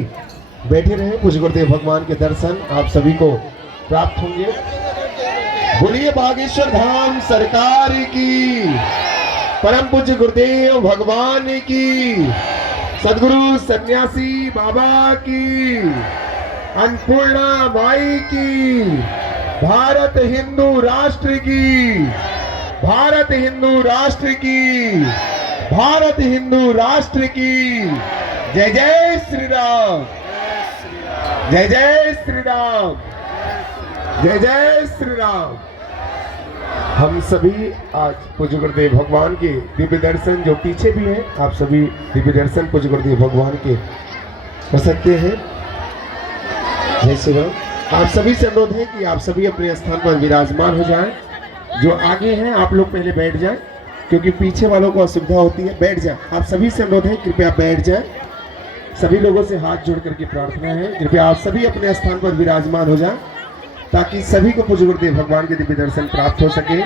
बैठे रहे, पूज्य गुरुदेव भगवान के दर्शन आप सभी को प्राप्त होंगे। बोलिए बागेश्वर धाम सरकार की, परम पूज्य गुरुदेव भगवान की, सदगुरु सन्यासी बाबा की, अन्नपूर्णा माई की, भारत हिंदू राष्ट्र की, भारत हिंदू राष्ट्र की, भारत हिंदू राष्ट्र की। जय जय श्री राम, जय जय श्री राम, जय जय श्री राम। हम सभी आज पूज्य गुरुदेव भगवान के दिव्य दर्शन, जो पीछे भी हैं, आप सभी दिव्य दर्शन पूज्य गुरुदेव भगवान के कर सकते हैं। जय श्री राम। आप सभी से अनुरोध है कि आप सभी अपने स्थान पर विराजमान हो जाएं। जो आगे हैं आप लोग पहले बैठ जाएं, क्योंकि पीछे वालों को असुविधा होती है। बैठ जाएं, आप सभी से अनुरोध है, कृपया बैठ जाएं। सभी लोगों से हाथ जोड़ करके प्रार्थना है, कृपया आप सभी अपने स्थान पर विराजमान हो जाएं, ताकि सभी को पूज्य गुरुदेव भगवान के दिव्य दर्शन प्राप्त हो सके।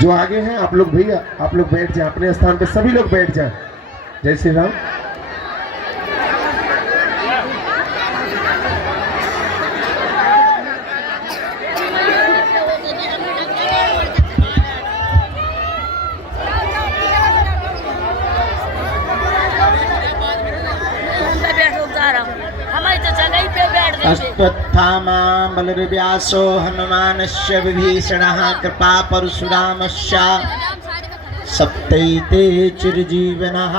जो आगे हैं आप लोग भैया, आप लोग बैठ जाएं अपने स्थान पर, सभी लोग बैठ जाएं। जय श्री राम। अश्वत्थामा बलर्व्यासो हनुमानस्य विभीषणः कृपा परशुरामस्य सप्तैते चिरजीवनः।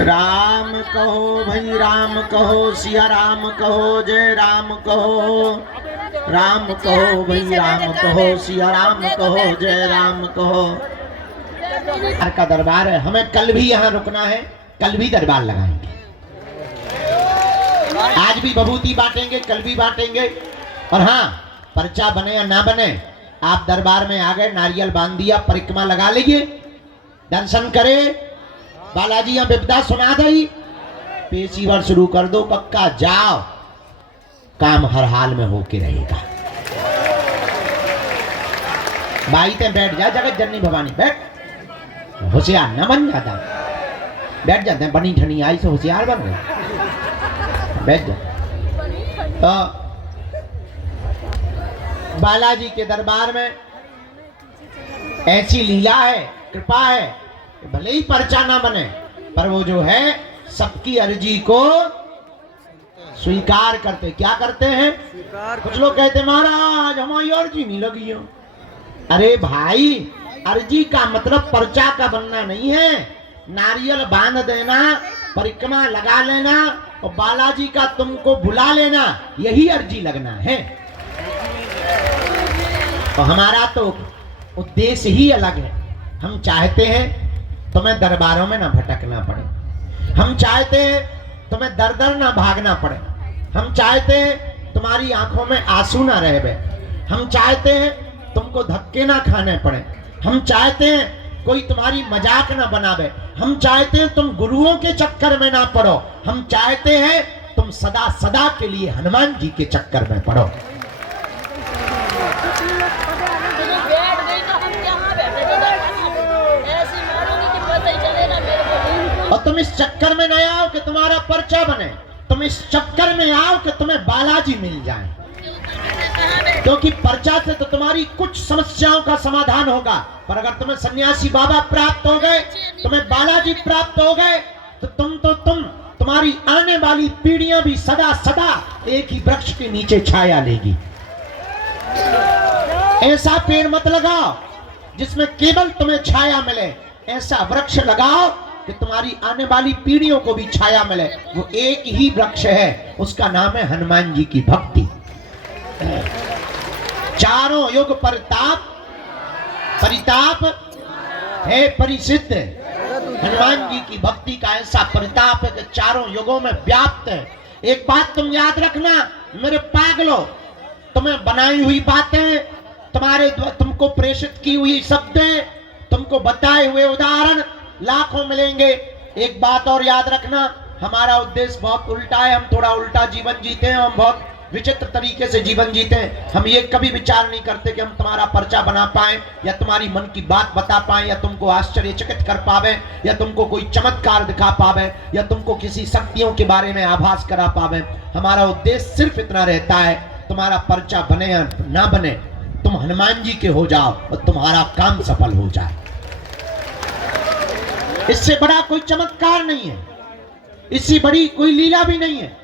राम कहो भाई राम कहो, सिया राम कहो, जय राम कहो। राम कहो भाई राम कहो, सिया राम कहो, जय राम कहो। का दरबार है, हमें कल भी यहाँ रुकना है, कल भी दरबार लगाएंगे। आज भी विभूति बांटेंगे, कल भी बांटेंगे। और हाँ, पर्चा बने या ना बने, आप दरबार में आ गए, नारियल बांध दिया, परिक्रमा लगा लीजिए, दर्शन करे, बालाजी यहाँ विपदा सुना दी, पेशीवर शुरू कर दो, पक्का जाओ, काम हर हाल में होके रहेगा। बाईते बैठ जा, जगत जननी भवानी बैठ, होशियार न बन जाता, बैठ जाते हैं, बनी ठनी आई से होशियार बन गए, बैठ जा। तो बालाजी के दरबार में ऐसी लीला है, कृपा है, भले ही पर्चा ना बने, पर वो जो है सबकी अर्जी को स्वीकार करते। क्या करते हैं? कुछ लोग कहते महाराज हमारी अर्जी नहीं लगी हो। अरे भाई, अर्जी का मतलब पर्चा का बनना नहीं है, नारियल बांध देना, परिक्रमा लगा लेना और बालाजी का तुमको बुला लेना, यही अर्जी लगना है। तो हमारा तो उद्देश्य ही अलग है। हम चाहते हैं तुम्हें दरबारों में ना भटकना पड़े, हम चाहते हैं तुम्हें दर दर ना भागना पड़े, हम चाहते हैं तुम्हारी आंखों में आंसू ना रहे, हम चाहते हैं तुमको धक्के ना खाने पड़े, हम चाहते हैं कोई तुम्हारी मजाक ना बनावे, हम चाहते हैं तुम गुरुओं के चक्कर में ना पड़ो, हम चाहते हैं तुम सदा सदा के लिए हनुमान जी के चक्कर में पड़ो। और तुम इस चक्कर में न आओ कि तुम्हारा पर्चा बने, तुम इस चक्कर में आओ कि तुम्हें बालाजी मिल जाए, क्योंकि पर्चा से तो तुम्हारी कुछ समस्याओं का समाधान होगा, पर अगर तुम्हें सन्यासी बाबा प्राप्त हो गए, तुम्हें बालाजी प्राप्त हो गए, तो तुम्हारी आने वाली पीढ़ियां भी सदा सदा एक ही वृक्ष के नीचे छाया लेगी। ऐसा पेड़ मत लगाओ जिसमें केवल तुम्हें छाया मिले, ऐसा वृक्ष लगाओ कि तुम्हारी आने वाली पीढ़ियों को भी छाया मिले। वो एक ही वृक्ष है, उसका नाम है हनुमान जी की भक्ति। चारों युग परिताप है परिसिद्ध। हनुमान जी की भक्ति का ऐसा परिताप है कि चारों युगों में व्याप्त है। एक बात तुम याद रखना मेरे पागलों, तुम्हें बनाई हुई बातें, तुमको प्रेषित की हुई शब्दें, तुमको बताए हुए उदाहरण लाखों मिलेंगे। एक बात और याद रखना, हमारा उद्देश्य बहुत उल्टा है, हम थोड़ा उल्टा जीवन जीते हैं, हम बहुत विचित्र तरीके से जीवन जीते हैं। हम ये कभी विचार नहीं करते कि हम तुम्हारा पर्चा बना पाए या तुम्हारी मन की बात बता पाए या तुमको आश्चर्यचकित कर पावे या तुमको कोई चमत्कार दिखा पावे या तुमको किसी शक्तियों के बारे में आभास करा पावे। हमारा उद्देश्य सिर्फ इतना रहता है, तुम्हारा पर्चा बने या ना बने, तुम हनुमान जी के हो जाओ और तुम्हारा काम सफल हो जाए। इससे बड़ा कोई चमत्कार नहीं है, इससे बड़ी कोई लीला भी नहीं है।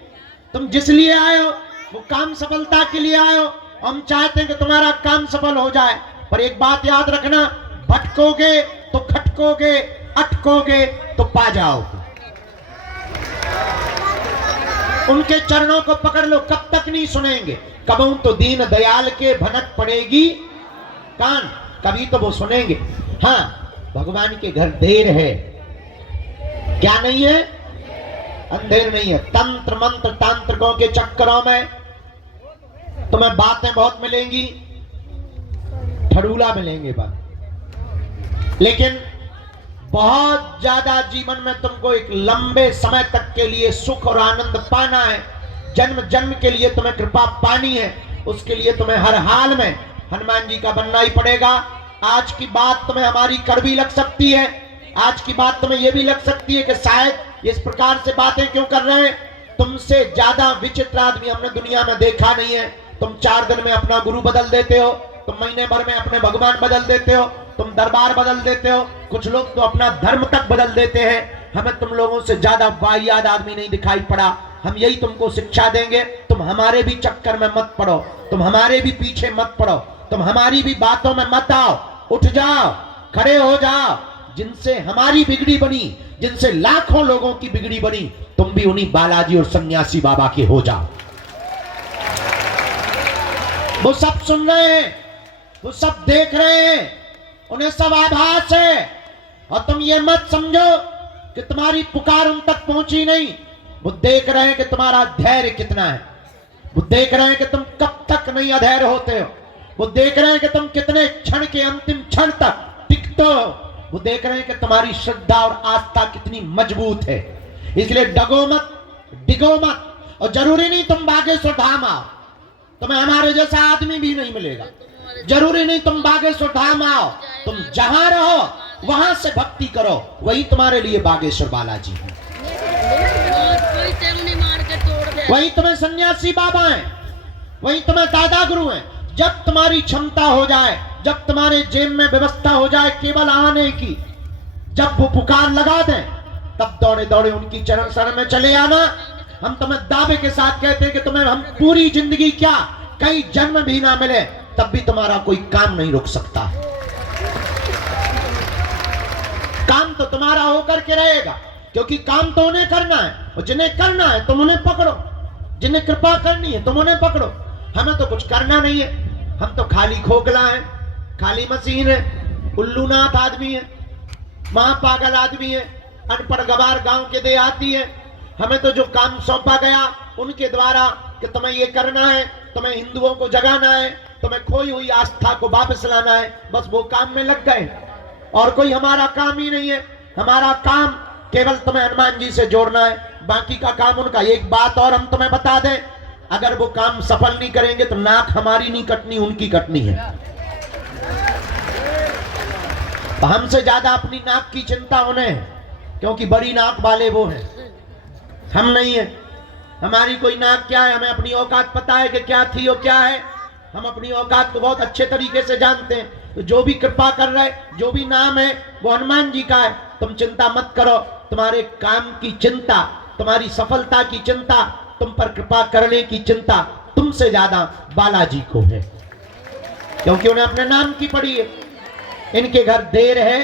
तुम जिस लिए आए हो वो काम सफलता के लिए आए हो। हम चाहते हैं कि तुम्हारा काम सफल हो जाए, पर एक बात याद रखना, भटकोगे तो खटकोगे, अटकोगे तो पा जाओगे। उनके चरणों को पकड़ लो, कब तक नहीं सुनेंगे। कबहू तो दीन दयाल के भनक पड़ेगी कान, कभी तो वो सुनेंगे। हाँ, भगवान के घर देर है, क्या नहीं है? अंधेर नहीं है। तंत्र मंत्र तांत्रिकों के चक्करों में तुम्हें बातें बहुत मिलेंगी, ठड़ूला मिलेंगे बात, लेकिन बहुत ज्यादा जीवन में तुमको एक लंबे समय तक के लिए सुख और आनंद पाना है, जन्म जन्म के लिए तुम्हें कृपा पानी है, उसके लिए तुम्हें हर हाल में हनुमान जी का बनना ही पड़ेगा। आज की बात तुम्हें हमारी कड़वी लग सकती है, आज की बात तुम्हें यह भी लग सकती है कि शायद इस प्रकार से बातें क्यों कर रहे हैं। तुमसे ज्यादा विचित्र आदमी हमने दुनिया में देखा नहीं है। तुम 4 दिन में अपना गुरु बदल देते हो, तुम महीने भर में अपने भगवान बदल देते हो, तुम दरबार बदल देते हो, कुछ लोग तो अपना धर्म तक बदल देते हैं। हमें तुम लोगों से ज्यादा वाहियात आदमी नहीं दिखाई पड़ा। हम यही तुमको शिक्षा देंगे, तुम हमारे भी चक्कर में मत पड़ो, तुम हमारे भी पीछे मत पड़ो, तुम हमारी भी बातों में मत आओ। उठ जाओ, खड़े हो जाओ। जिनसे हमारी बिगड़ी बनी, जिनसे लाखों लोगों की बिगड़ी बनी, तुम भी उन्हीं बालाजी और सन्यासी बाबा के हो जाओ। वो सब सुन रहे हैं, वो सब देख रहे हैं, उन्हें सब आभास है। और तुम ये मत समझो कि तुम्हारी पुकार उन तक पहुंची नहीं। वो देख रहे हैं कि तुम्हारा धैर्य कितना है, वो देख रहे हैं कि तुम कब तक नहीं अधैर्य होते हो, वो देख रहे हैं कि तुम कितने क्षण के अंतिम क्षण तक टिकते हो, वो देख रहे हैं कि तुम्हारी श्रद्धा और आस्था कितनी मजबूत है। इसलिए डगो मत, डिगो मत। और जरूरी नहीं तुम बागेश्वर धाम आओ, तुम्हें हमारे जैसा आदमी भी नहीं मिलेगा। जरूरी नहीं तुम बागेश्वर धाम आओ, तुम जहां रहो वहां से भक्ति करो, वही तुम्हारे लिए बागेश्वर बालाजी है, वही तुम्हें सन्यासी बाबा है, वही तुम्हें दादा गुरु है। जब तुम्हारी क्षमता हो जाए, जब तुम्हारे जेब में व्यवस्था हो जाए केवल आने की, जब वो पुकार लगा दें, तब दौड़े दौड़े उनकी चरण शरण में चले आना। हम तुम्हें दावे के साथ कहते हैं कि तुम्हें हम पूरी जिंदगी क्या, कई जन्म भी ना मिले, तब भी तुम्हारा कोई काम नहीं रुक सकता। काम तो तुम्हारा होकर के रहेगा, क्योंकि काम तो उन्हें करना है, और जिन्हें करना है तुम उन्हें पकड़ो, जिन्हें कृपा करनी है तुम उन्हें पकड़ो। हमें तो कुछ करना नहीं है, हम तो खाली खोखला है, खाली मशीन है, उल्लूनाथ आदमी है, महापागल आदमी है, अनपढ़ गवार गांव के देहाती है। हमें तो जो काम सौंपा गया उनके द्वारा कि तुम्हें ये करना है, तुम्हें हिंदुओं को जगाना है, तुम्हें खोई हुई आस्था को वापस लाना है, बस वो काम में लग गए। और कोई हमारा काम ही नहीं है। हमारा काम केवल तुम्हें हनुमान जी से जोड़ना है, बाकी का काम उनका। एक बात और हम तुम्हें बता दें, अगर वो काम सफल नहीं करेंगे तो नाक हमारी नहीं कटनी, उनकी कटनी है। तो हमसे ज्यादा अपनी नाक की चिंता उन्हें है, क्योंकि बड़ी नाक वाले वो हैं, हम नहीं है। हमारी कोई नाक क्या है, हमें अपनी औकात पता है कि क्या थी और क्या है। हम अपनी औकात को बहुत अच्छे तरीके से जानते हैं। तो जो भी कृपा कर रहे, जो भी नाम है वो हनुमान जी का है। तुम चिंता मत करो, तुम्हारे काम की चिंता, तुम्हारी सफलता की चिंता, तुम पर कृपा करने की चिंता तुमसे ज्यादा बालाजी को है, क्योंकि उन्हें अपने नाम की पड़ी है। इनके घर देर है,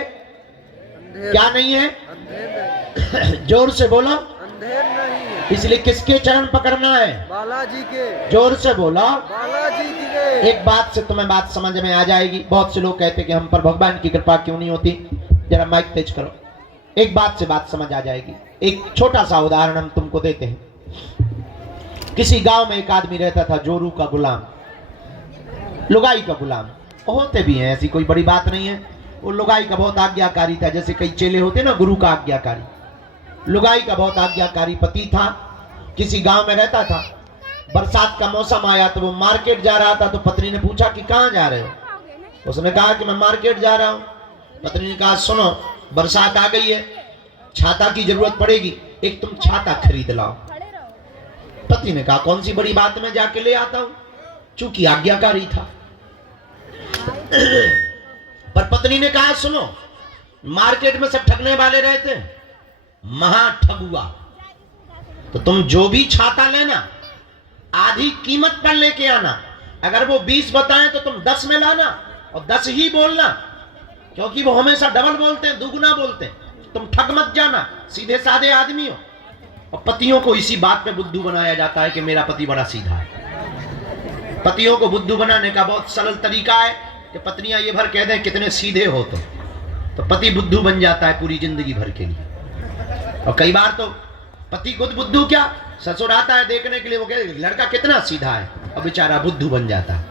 क्या नहीं है? जोर से बोलो, अंधेर नहीं है। इसलिए किसके चरण पकड़ना है? बालाजी के। जोर से बोलो, बालाजी के। एक बात से तुम्हें बात समझ में आ जाएगी। बहुत से लोग कहते हैं कि हम पर भगवान की कृपा क्यों नहीं होती। जरा माइक तेज करो, एक बात से बात समझ आ जाएगी। एक छोटा सा उदाहरण हम तुमको देते हैं। किसी गांव में एक आदमी रहता था, जोरू का गुलाम, लुगाई का गुलाम। होते भी हैं, ऐसी कोई बड़ी बात नहीं है। वो लुगाई का बहुत आज्ञाकारी था, जैसे कई चेले होते ना गुरु का आज्ञाकारी। लुगाई का बहुत आज्ञाकारी पति था, किसी गांव में रहता था। बरसात का मौसम आया तो वो मार्केट जा रहा था, तो पत्नी ने पूछा कि कहाँ जा रहे हो। उसने कहा कि मैं मार्केट जा रहा हूँ। पत्नी ने कहा सुनो, बरसात आ गई है, छाता की जरूरत पड़ेगी, एक तुम छाता खरीद लाओ। पति ने कहा कौन सी बड़ी बात, मैं जाके ले आता हूं, चूंकि आज्ञाकारी था। पर पत्नी ने कहा सुनो, मार्केट में सब ठगने वाले रहते हैं, महा ठगुआ, तो तुम जो भी छाता लेना आधी कीमत पर लेके आना। अगर वो 20 बताएं तो तुम 10 में लाना और 10 ही बोलना, क्योंकि वो हमेशा डबल बोलते हैं, दुगुना बोलते हैं। तुम ठग मत जाना, सीधे साधे आदमी हो। और पतियों को इसी बात पे बुद्धू बनाया जाता है कि मेरा पति बड़ा सीधा है। पतियों को बुद्धू बनाने का बहुत सरल तरीका है कि पत्नियां ये भर कह दें कितने सीधे हो तो पति बुद्धू बन जाता है पूरी जिंदगी भर के लिए। और कई बार तो पति खुद बुद्धू, क्या ससुर आता है देखने के लिए, वो कहते लड़का कितना सीधा है, और बेचारा बुद्धू बन जाता है।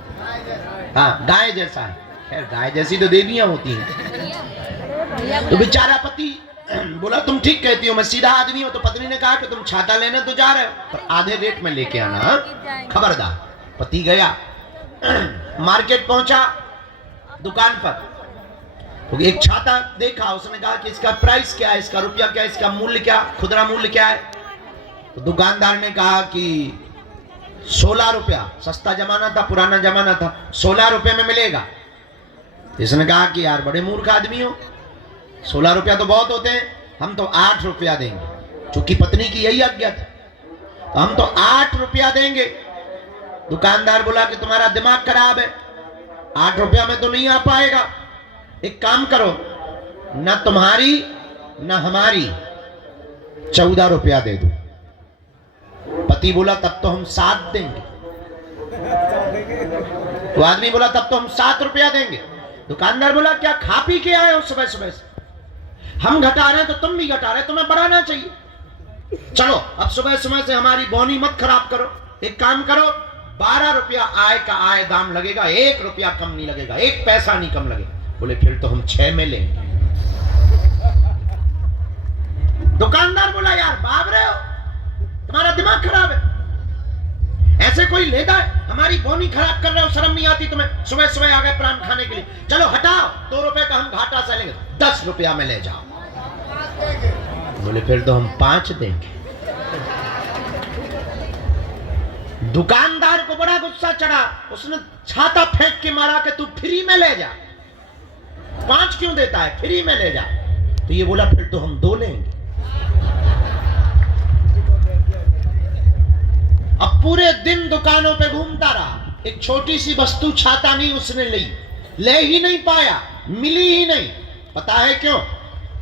हाँ, गाय जैसा है। खैर गाय जैसी तो देवियां होती हैं। तो बेचारा पति बोला तुम ठीक कहती हो, मैं सीधा आदमी हूं। तो पत्नी ने कहा कि तुम छाता लेने तो जा रहे हो, पर आधे रेट में लेके आना, खबरदार। पति गया, मार्केट पहुंचा, दुकान पर तो एक छाता देखा। उसने कहा कि इसका प्राइस क्या है, इसका रुपया क्या है, इसका मूल्य क्या, खुदरा मूल्य क्या है। तो दुकानदार ने कहा कि 16 रुपया, सस्ता जमाना था, पुराना जमाना था, 16 रुपये में मिलेगा। इसने कहा कि यार बड़े मूर्ख आदमी हो, 16 रुपया तो बहुत होते हैं, हम तो 8 रुपया देंगे। चूंकि पत्नी की यही आज्ञा थी, तो हम तो 8 रुपया देंगे। दुकानदार बोला कि तुम्हारा दिमाग खराब है, 8 रुपया में तो नहीं आ पाएगा। एक काम करो, न तुम्हारी न हमारी 14 रुपया दे दो। पति बोला तब तो हम 7 देंगे। तो आदमी बोला तब तो हम 7 रुपया देंगे। दुकानदार बोला क्या खा पी के आए हो सुबह सुबह से, हम घटा रहे हैं तो तुम भी घटा रहे, तुम्हें बढ़ाना चाहिए। चलो अब सुबह सुबह से हमारी बोनी मत खराब करो, एक काम करो, 12 रुपया आय का आय दाम लगेगा, 1 रुपया कम नहीं लगेगा, 1 पैसा नहीं कम लगेगा। बोले फिर तो हम 6 में लेंगे। दुकानदार बोला यार बाप रहे हो, तुम्हारा दिमाग खराब है, ऐसे कोई लेता है, हमारी बोनी खराब कर रहे हो, शर्म नहीं आती तुम्हें, सुबह सुबह आ गए प्राण खाने के लिए। चलो हटाओ, 2 रुपए का हम घाटा से लेंगे, 10 रुपया में ले जाओ। बोले फिर तो हम 5 देंगे। दुकानदार को बड़ा गुस्सा चढ़ा, उसने छाता फेंक के मारा कि तू फ्री में ले जा, 5 क्यों देता है, फ्री में ले जा। तो ये बोला फिर तो हम 2 लेंगे। अब पूरे दिन दुकानों पे घूमता रहा, एक छोटी सी वस्तु छाता नहीं उसने ले ही नहीं पाया, मिली ही नहीं। पता है क्यों?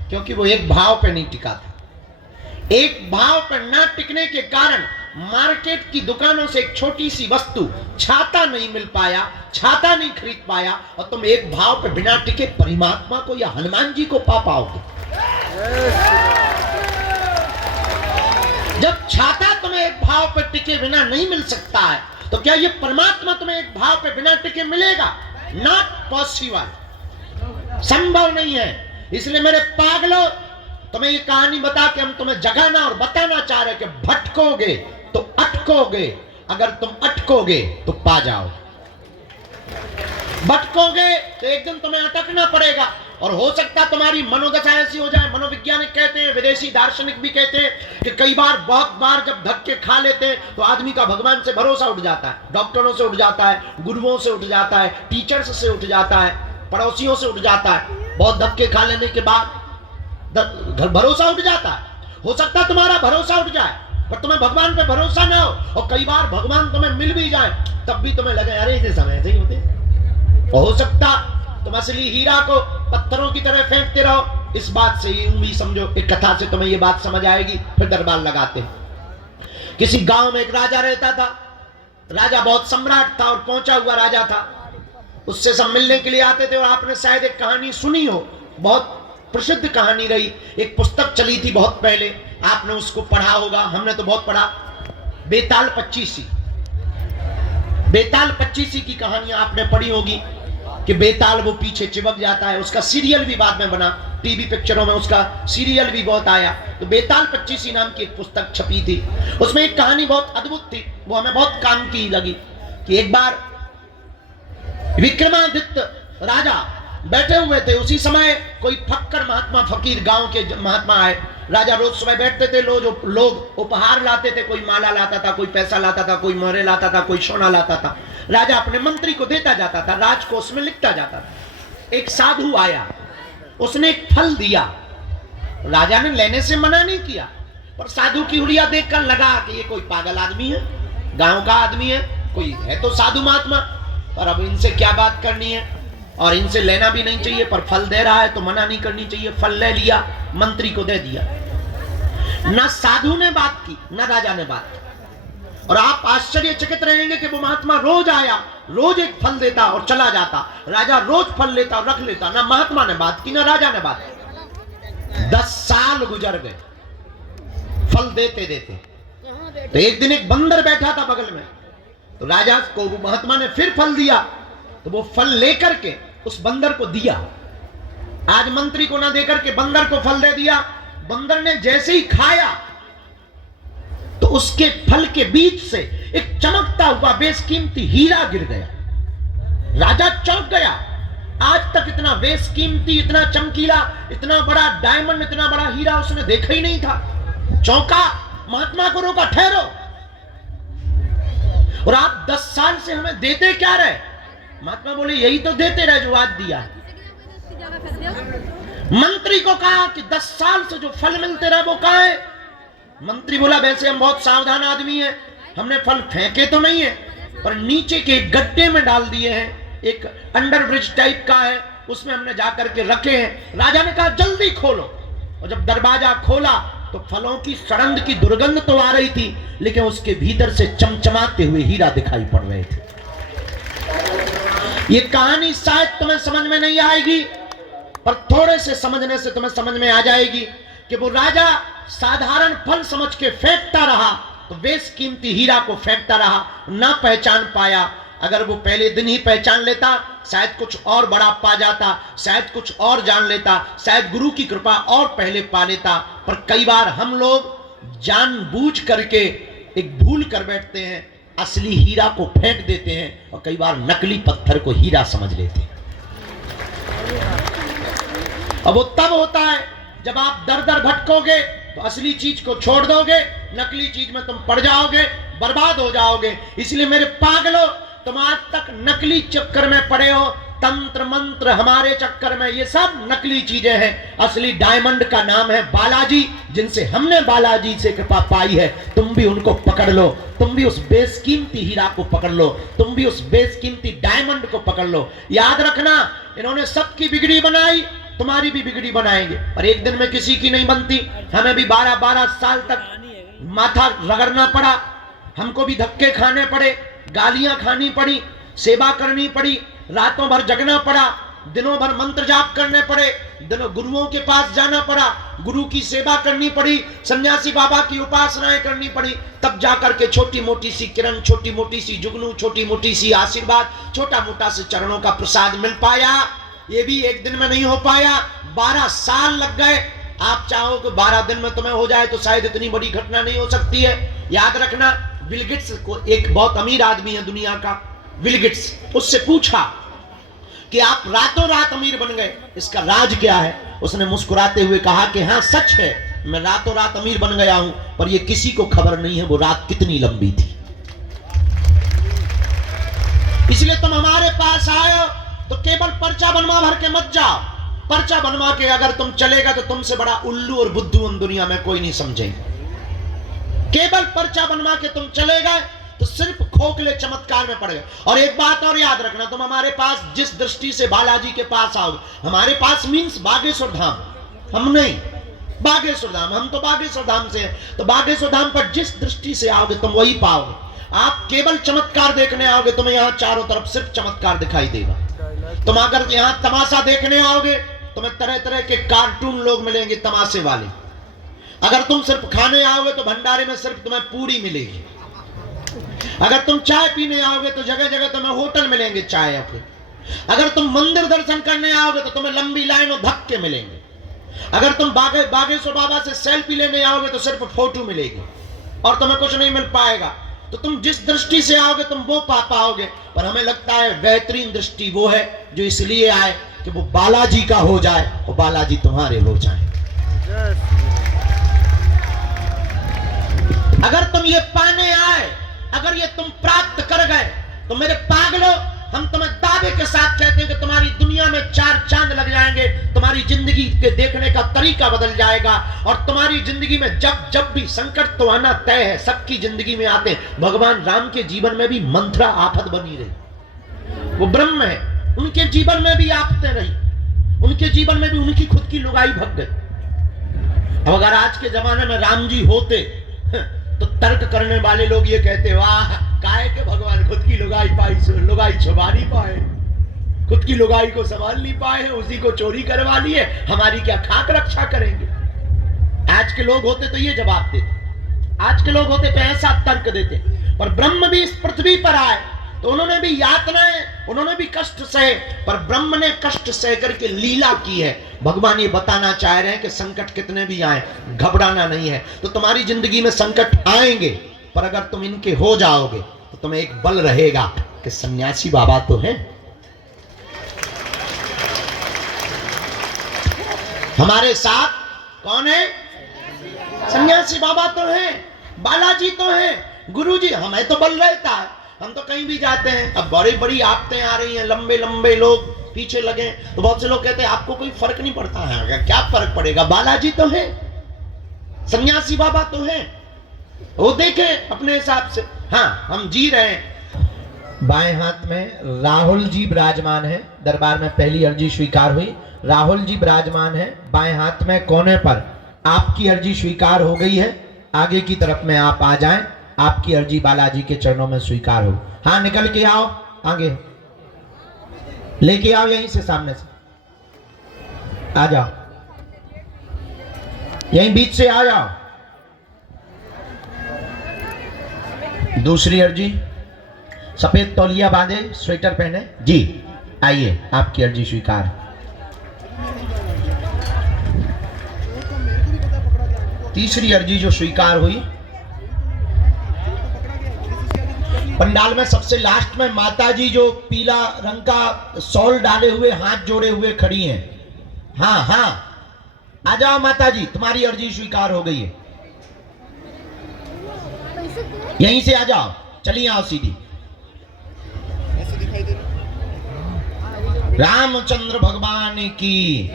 क्योंकि वो एक भाव पे नहीं टिका था। एक भाव पर ना टिकने के कारण मार्केट की दुकानों से एक छोटी सी वस्तु छाता नहीं मिल पाया, छाता नहीं खरीद पाया, और तुम एक भाव पे बिना टिके परमात्मा को या हनुमान जी को पा पाओगे। जब छाता तुम्हें एक भाव पर टिके बिना नहीं मिल सकता है, तो क्या ये परमात्मा तुम्हें एक भाव पे बिना टिके मिलेगा? नॉट पॉसिबल, संभव नहीं है। इसलिए मेरे पागलों, तुम्हें ये कहानी बता के हम तुम्हें जगाना और बताना चाह रहे कि भटकोगे तो अटकोगे, अगर तुम अटकोगे तो पा जाओ, भटकोगे तो एक दिन तुम्हें अटकना पड़ेगा। और हो सकता तुम्हारी मनोदशा ऐसी हो जाए, मनोवैज्ञानिक कहते हैं, विदेशी दार्शनिक भी कहते हैं कि कई बार, बहुत बार जब धक्के खा लेते हैं तो आदमी का भगवान से भरोसा उठ जाता है, डॉक्टरों से उठ जाता है, गुरुओं से उठ जाता है, टीचर्स से उठ जाता है, पड़ोसियों से उठ जाता है। बहुत धक्के खा लेने के बाद भरोसा उठ जाता है। हो सकता तुम्हारा भरोसा उठ जाए, पर तुम्हें भगवान पे भरोसा ना हो, और कई बार भगवान तुम्हें मिल भी जाए तब भी तुम्हें लगे अरे इस समय ऐसे ही होते। हो सकता तुम असली हीरा को पत्थरों की तरह फेंकते रहो। इस बात से ये समझो, एक कथा से तुम्हें ये बात समझ आएगी। फिर दरबार लगाते हैं। किसी गांव में एक राजा रहता था। राजा बहुत सम्राट था और पहुंचा हुआ राजा था। उससे सब मिलने के लिए आते थे। और आपने शायद एक कहानी सुनी हो, बहुत प्रसिद्ध कहानी रही, एक पुस्तक चली थी बहुत पहले, आपने उसको पढ़ा होगा, हमने तो बहुत पढ़ा, बेताल पच्चीसी। बेताल पच्चीसी की कहानियां आपने पढ़ी होगी कि बेताल वो पीछे चिपक जाता है। उसका सीरियल भी बाद में बना, टीवी पिक्चरों में उसका सीरियल भी बहुत आया। तो बेताल पच्चीसी नाम की एक पुस्तक छपी थी, उसमें एक कहानी बहुत अद्भुत थी, वो हमें बहुत काम की लगी। कि एक बार विक्रमादित्य राजा बैठे हुए थे, उसी समय कोई फक्कर महात्मा फकीर गांव के महात्मा आए। राजा रोज सुबह बैठते थे, लोग उपहार लाते थे, कोई माला लाता था, कोई पैसा लाता था, कोई मोहरे लाता था, कोई सोना लाता था। राजा अपने मंत्री को देता जाता था, राजकोष में लिखता जाता था। एक साधु आया, उसने एक फल दिया। राजा ने लेने से मना नहीं किया, पर साधु की हुलिया देखकर लगा कि ये कोई पागल आदमी है, गांव का आदमी है, कोई है तो साधु महात्मा, पर अब इनसे क्या बात करनी है, और इनसे लेना भी नहीं चाहिए, पर फल दे रहा है तो मना नहीं करनी चाहिए। फल ले लिया, मंत्री को दे दिया। ना साधु ने बात की, ना राजा ने बात की। और आप आश्चर्यचकित रहेंगे कि वो महात्मा रोज आया, रोज एक फल देता और चला जाता। राजा रोज फल लेता और रख लेता। ना महात्मा ने बात की, ना राजा ने बात की। 10 साल गुजर गए फल देते देते। तो एक दिन एक बंदर बैठा था बगल में, तो राजा को वो महात्मा ने फिर फल दिया, तो वो फल लेकर के उस बंदर को दिया। आज मंत्री को ना देकर के बंदर को फल दे दिया। बंदर ने जैसे ही खाया तो उसके फल के बीच से एक चमकता हुआ बेशकीमती हीरा गिर गया। राजा चौंक गया, आज तक इतना बेशकीमती, इतना चमकीला, इतना बड़ा डायमंड, इतना बड़ा हीरा उसने देखा ही नहीं था। चौंका, महात्मा को रोका, ठहरो, और आप 10 साल से हमें देते क्या रहे? महात्मा बोले यही तो देते रहे जो आज दिया। मंत्री को कहा कि 10 साल से जो फल मिलते रहे वो कहां है? मंत्री बोला वैसे हम बहुत सावधान आदमी हैं, हमने फल फेंके तो नहीं है, पर नीचे के गड्ढे में डाल दिए हैं, एक अंडरब्रिज टाइप का है, उसमें हमने जाकर के रखे हैं। राजा ने कहा जल्दी खोलो, और जब दरवाजा खोला तो फलों की सड़ंद की दुर्गंध तो आ रही थी, लेकिन उसके भीतर से चमचमाते हुए हीरा दिखाई पड़ रहे थे। ये कहानी शायद तुम्हें समझ में नहीं आएगी, पर थोड़े से समझने से तुम्हें समझ में आ जाएगी कि वो राजा साधारण फल समझ के फेंकता रहा, तो बेशकीमती हीरा को फेंकता रहा, ना पहचान पाया। अगर वो पहले दिन ही पहचान लेता, शायद कुछ और बड़ा पा जाता, शायद कुछ और जान लेता, शायद गुरु की कृपा और पहले पा लेता। पर कई बार हम लोग जानबूझ करके एक भूल कर बैठते हैं, असली हीरा को फेंक देते हैं, और कई बार नकली पत्थर को हीरा समझ लेते हैं। अब वो तब होता है जब आप दर दर भटकोगे तो असली चीज को छोड़ दोगे, नकली चीज में तुम पड़ जाओगे, बर्बाद हो जाओगे। इसलिए मेरे पागलों, तुम आज तक नकली चक्कर में पड़े हो, तंत्र मंत्र हमारे चक्कर में, ये सब नकली चीजें हैं। असली डायमंड का नाम है बालाजी, जिनसे हमने बालाजी से कृपा पाई है। तुम भी उनको पकड़ लो, तुम भी उस बेशकीमती हीरा को पकड़ लो, तुम भी उस बेशकीमती डायमंड को पकड़ लो। याद रखना, इन्होंने सबकी बिगड़ी बनाई, तुम्हारी भी बिगड़ी बनाएंगे, पर एक दिन में किसी की नहीं बनती। हमें भी 12-12 साल तक माथा रगड़ना पड़ा, हमको भी धक्के खाने पड़े, गालियां खानी पड़ी, सेवा करनी पड़ी, रातों भर जगना पड़ा, दिनों भर मंत्र जाप करने पड़े, दिनों गुरुओं के पास जाना पड़ा, गुरु की सेवा करनी पड़ी, सन्यासी बाबा की उपासनाएं करनी पड़ी, तब जाकर के छोटी मोटी सी किरण, छोटी मोटी सी जुगनू, छोटी मोटी सी आशीर्वाद, छोटा मोटा से चरणों का प्रसाद मिल पाया। ये भी एक दिन में नहीं हो पाया, 12 साल लग गए। आप चाहो कि 12 दिन में तुम्हें हो जाए तो शायद इतनी बड़ी घटना नहीं हो सकती है। याद रखना, बिल गेट्स को, एक बहुत अमीर आदमी है दुनिया का, बिल गेट्स, उससे पूछा कि आप रातों रात अमीर बन गए, इसका राज क्या है? उसने मुस्कुराते हुए कहा कि हाँ सच है, मैं रातों रात अमीर बन गया हूं, पर ये किसी को खबर नहीं है वो रात कितनी लंबी थी। इसलिए तुम हमारे पास आए हो तो केवल पर्चा बनवा भर के मत जाओ। पर्चा बनवा के अगर तुम चलेगा तो तुमसे बड़ा उल्लू और बुद्धू हम दुनिया में कोई नहीं समझेगा। केवल पर्चा बनवा के तुम चलेगा तो सिर्फ खोखले चमत्कार में पड़ेगा। और एक बात और याद रखना, तुम हमारे पास जिस दृष्टि से बालाजी के पास आओगे, हमारे पास मीन्स बागेश्वर धाम, हम नहीं बागेश्वर धाम, हम तो बागेश्वर धाम से हैं, तो बागेश्वर धाम पर जिस दृष्टि से आओगे तुम वही पाओगे। आप केवल चमत्कार देखने आओगे, तुम्हें यहाँ चारों तरफ सिर्फ चमत्कार दिखाई देगा। तुम अगर यहाँ तमाशा देखने आओगे, तुम्हें तरह तरह के कार्टून लोग मिलेंगे तमाशे वाले। अगर तुम सिर्फ खाने आओगे तो भंडारे में सिर्फ तुम्हें पूरी मिलेगी। अगर तुम चाय पीने आओगे तो जगह जगह तुम्हें होटल मिलेंगे चाय के। अगर तुम मंदिर दर्शन करने आओगे तो तुम्हें लंबी लाइन और धक्के मिलेंगे। अगर तुम बागेश्वर बाबा से सेल्फी लेने आओगे तो सिर्फ फोटो मिलेगी और तुम्हें कुछ नहीं मिल पाएगा। तो तुम जिस दृष्टि से आओगे तुम वो पा पाओगे। पर हमें लगता है बेहतरीन दृष्टि वो है जो इसलिए आए कि वो बालाजी का हो जाए और बालाजी तुम्हारे हो जाए। अगर तुम ये पाने आए, अगर ये तुम प्राप्त कर गए तो मेरे पागलों, हम तुम्हें दावे के साथ कहते हैं कि तुम्हारी दुनिया में 4 चांद लग जाएंगे, तुम्हारी जिंदगी के देखने का तरीका बदल जाएगा और तुम्हारी जिंदगी में जब जब भी संकट तो आना तय है, सबकी जिंदगी में आते हैं। भगवान राम के जीवन में भी मंथरा आफत बनी रही, वो ब्रह्म है, उनके जीवन में भी आफतें रही, उनके जीवन में भी उनकी खुद की लुगाई भग गई। अब अगर आज के जमाने में राम जी होते तो तर्क करने वाले लोग ये कहते, वाह काहे के भगवान खुद की लुगाई छुपा नहीं पाए, खुद की लुगाई को संभाल नहीं पाए हैं, उसी को चोरी करवा लिए, हमारी क्या खाक रक्षा करेंगे। आज के लोग होते तो ये जवाब देते, आज के लोग होते तो ऐसा तर्क देते। पर ब्रह्म भी इस पृथ्वी पर आए तो उन्होंने भी यातनाएं, उन्होंने भी कष्ट सहे, पर ब्रह्म ने कष्ट सह करके लीला की है। भगवान ये बताना चाह रहे हैं कि संकट कितने भी आए घबराना नहीं है। तो तुम्हारी जिंदगी में संकट आएंगे पर अगर तुम इनके हो जाओगे तो तुम्हें एक बल रहेगा कि सन्यासी बाबा तो है, हमारे साथ कौन है? सन्यासी बाबा तो है, बालाजी तो है, गुरुजी। हमें तो बल रहता है, हम तो कहीं भी जाते हैं। अब बड़ी बड़ी आफतें आ रही हैं, लंबे लंबे लोग पीछे लगे तो बहुत से लोग कहते हैं आपको कोई फर्क नहीं पड़ता है। क्या फर्क पड़ेगा, बालाजी तो है, सन्यासी बाबा तो है, वो देखे अपने हिसाब से। हाँ हम जी रहे हैं। बाएं हाथ में राहुल जी विराजमान है, दरबार में पहली अर्जी स्वीकार हुई, राहुल जी विराजमान है। बाएं हाथ में कोने पर आपकी अर्जी स्वीकार हो गई है, आगे की तरफ में आप आ जाएं, आपकी अर्जी बालाजी के चरणों में स्वीकार हो। हाँ निकल के आओ, आगे लेके आओ, यहीं से सामने से आ जाओ, यहीं बीच से आ जाओ। दूसरी अर्जी, सफेद तौलिया बांधे, स्वेटर पहने जी, आइए आपकी अर्जी स्वीकार। तीसरी अर्जी जो स्वीकार हुई, पंडाल में सबसे लास्ट में माताजी जो पीला रंग का शॉल डाले हुए हाथ जोड़े हुए खड़ी हैं। हाँ हाँ आ जाओ माताजी, तुम्हारी अर्जी स्वीकार हो गई है, यहीं से आ जाओ, चलिए आओ सीधी। रामचंद्र भगवान की।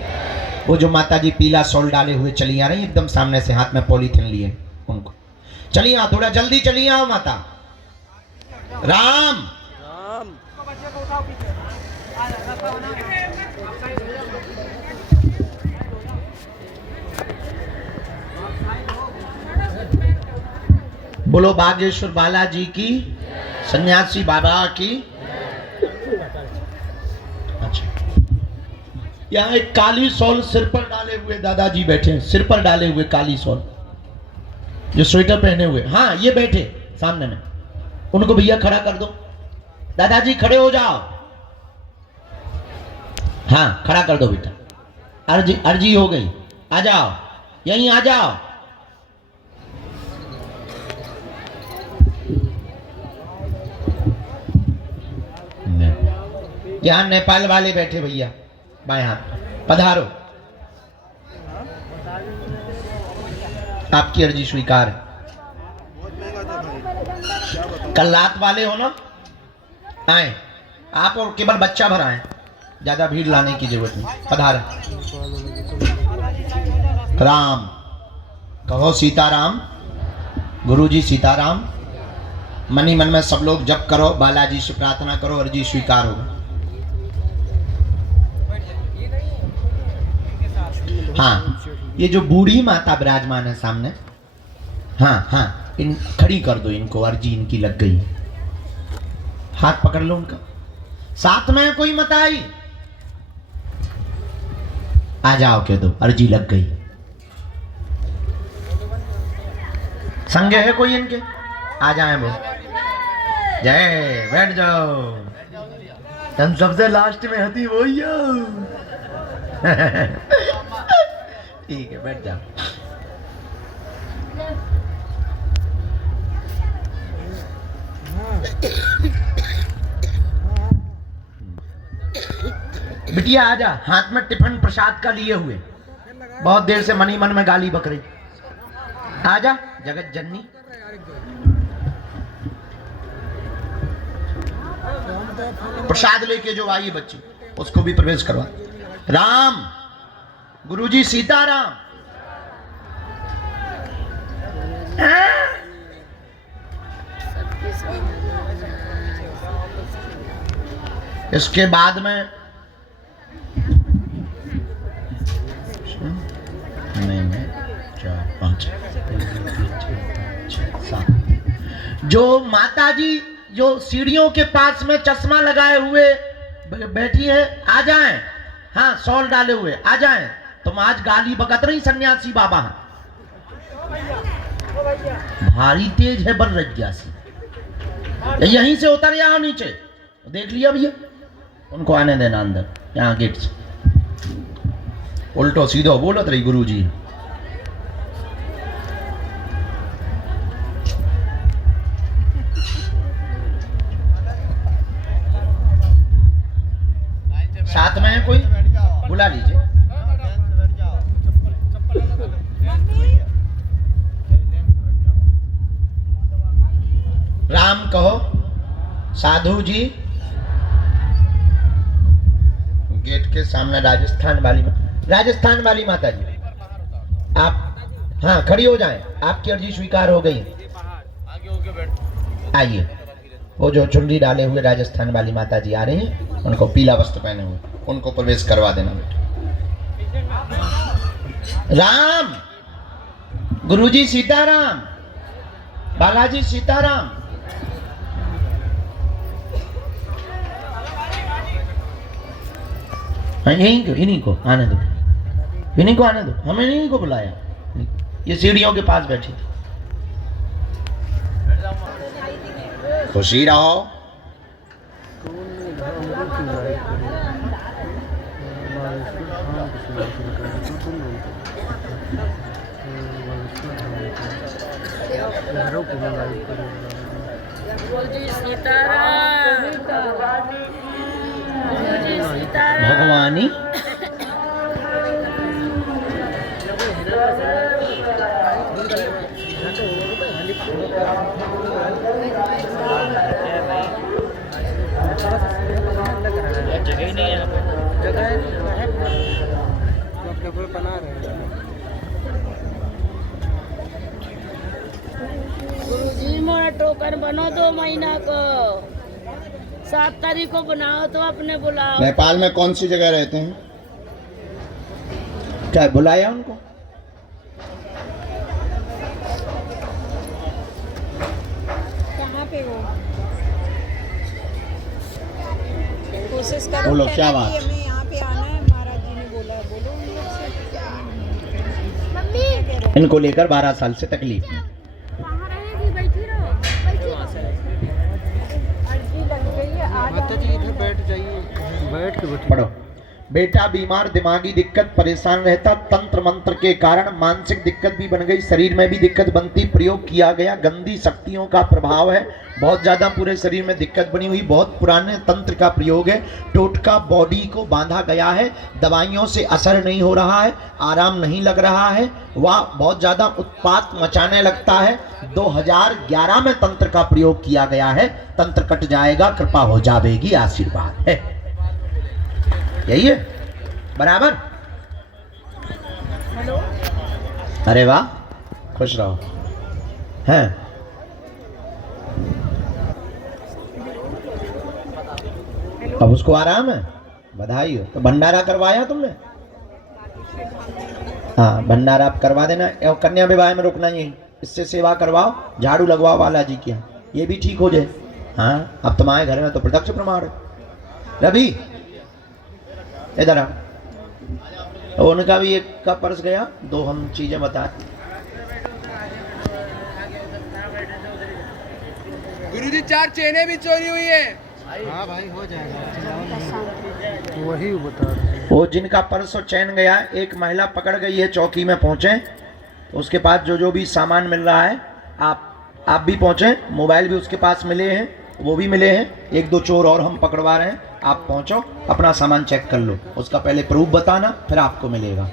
वो जो माताजी पीला शॉल डाले हुए चली आ रही एकदम सामने से, हाथ में पॉलीथिन लिए, उनको चलिए आओ, थोड़ा जल्दी चलिए आओ माता। राम राम बोलो बागेश्वर बालाजी की, सन्यासी बाबा की। अच्छा, यहाँ एक काली शॉल सिर पर डाले हुए दादाजी बैठे हैं, सिर पर डाले हुए काली शॉल, जो स्वेटर पहने हुए। हाँ ये बैठे सामने में, उनको भैया खड़ा कर दो, दादाजी खड़े हो जाओ। हाँ खड़ा कर दो बेटा, अर्जी हो गई, आ जाओ, यहीं आ जाओ। यहाँ नेपाल वाले बैठे भैया, बाएं हाथ, पधारो, आपकी अर्जी स्वीकार है। कल रात वाले हो ना, आए आप और केवल बच्चा भर आए, ज्यादा भीड़ लाने की जरूरत नहीं, पधारे। राम कहो, सीताराम, गुरुजी सीताराम। मनी मन में सब लोग जप करो, बालाजी से प्रार्थना करो, अर्जी स्वीकार होगा। हाँ ये जो बूढ़ी माता विराजमान है सामने, हाँ हाँ इन खड़ी कर दो इनको, अर्जी इनकी लग गई, हाथ पकड़ लो उनका। साथ में कोई मत आई, आ जाओ कह दो, अर्जी लग गई। संग है कोई इनके, आ जाए वो, जय, बैठ जाओ। हम सबसे लास्ट में हती वही हो। ठीक है, बैठ जाओ। बिटिया आजा, हाथ में टिफिन प्रसाद का लिए हुए, बहुत देर से मनी मन में गाली बक रही। आजा जगत जननी। प्रसाद लेके जो आई बच्ची, उसको भी प्रवेश करवा। राम, गुरुजी सीताराम। इसके बाद में नहीं 4 5 7 जो माता जी जो सीढ़ियों के पास में चश्मा लगाए हुए बैठी है, आ जाएं। हाँ, शॉल डाले हुए आ जाएं। तुम आज गाली बकत रही सन्यासी बाबा, भारी तेज है बन रज्जासी। यहीं से उतर जाओ नीचे, देख लिया भैया, उनको आने देना अंदर, यहाँ गेट से। उल्टो सीधो बोलत रही गुरुजी। साथ में है कोई, बुला लीजिए। राम कहो, साधु जी। गेट के सामने राजस्थान वाली माता जी, आप हाँ खड़ी हो जाएं, आपकी अर्जी स्वीकार हो गई। आइए, वो जो चुनरी डाले हुए राजस्थान वाली माता जी आ रही हैं, उनको पीला वस्त्र पहने हुए, उनको प्रवेश करवा देना बेटा। राम, गुरुजी सीताराम, बालाजी सीताराम। इन्हीं को आने दो, इन्हीं को आने दो, हमें इन्हीं को बुलाया। ये सीढ़ियों के पास बैठी थी। खुशी रहो। भगवानी जगह ही नहीं है, जगह है अपने बना रहे हैं। गुरुजी मोरा टोकन बनो 2 महीना को, 7 तारीख को बनाओ तो अपने बुलाओ। नेपाल में कौन सी जगह रहते हैं? क्या बुलाया उनको? कहाँ पे हो? कोशिश करो। बोलो क्या बात? हमें यहाँ पे आना है, महाराज जी ने बोला है, बोलो उन लोग से। मम्मी इनको लेकर 12 साल से तकलीफ है। कहाँ रहेगी? बैठी रहो, बैठी रहो। अर्जी लग गई है, आ माता जी इधर बैठ जाइए, बैठ के बैठो। पढ़ो। बेटा बीमार, दिमागी दिक्कत, परेशान रहता, तंत्र मंत्र के कारण मानसिक दिक्कत भी बन गई, शरीर में भी दिक्कत बनती, प्रयोग किया गया, गंदी शक्तियों का प्रभाव है, बहुत ज्यादा पूरे शरीर में दिक्कत बनी हुई, बहुत पुराने तंत्र का प्रयोग है, टोटका बॉडी को बांधा गया है, दवाइयों से असर नहीं हो रहा है, आराम नहीं लग रहा है, वह बहुत ज्यादा उत्पात मचाने लगता है। 2011 में तंत्र का प्रयोग किया गया है, तंत्र कट जाएगा, कृपा हो जाएगी, आशीर्वाद है। यही है बराबर। हेलो, अरे वाह, खुश रहो। हैं अब उसको आराम है, बधाई हो। तो भंडारा करवाया तुमने? हाँ, भंडारा आप करवा देना। और कन्या विवाह में रुकना ही, इससे सेवा करवाओ, झाड़ू लगवाओ बालाजी की, ये भी ठीक हो जाए। हाँ, अब तुम्हारे घर में तो प्रत्यक्ष प्रमाण है। रवि इधर आओ। उनका भी एक का पर्स गया, 2 हम चीजें बताएं। गुरुजी 4 चेनें भी चोरी हुई है। हाँ भाई, हो जाएगा, वही बता रहे हैं। वो जिनका पर्स और चैन गया, एक महिला पकड़ गई है, चौकी में पहुंचे तो उसके पास जो भी सामान मिल रहा है आप भी पहुंचे। मोबाइल भी उसके पास मिले हैं, वो भी मिले हैं, 1-2 चोर और हम पकड़वा रहे हैं। आप पहुंचो, अपना सामान चेक कर लो, उसका पहले प्रूफ बताना, फिर आपको मिलेगा।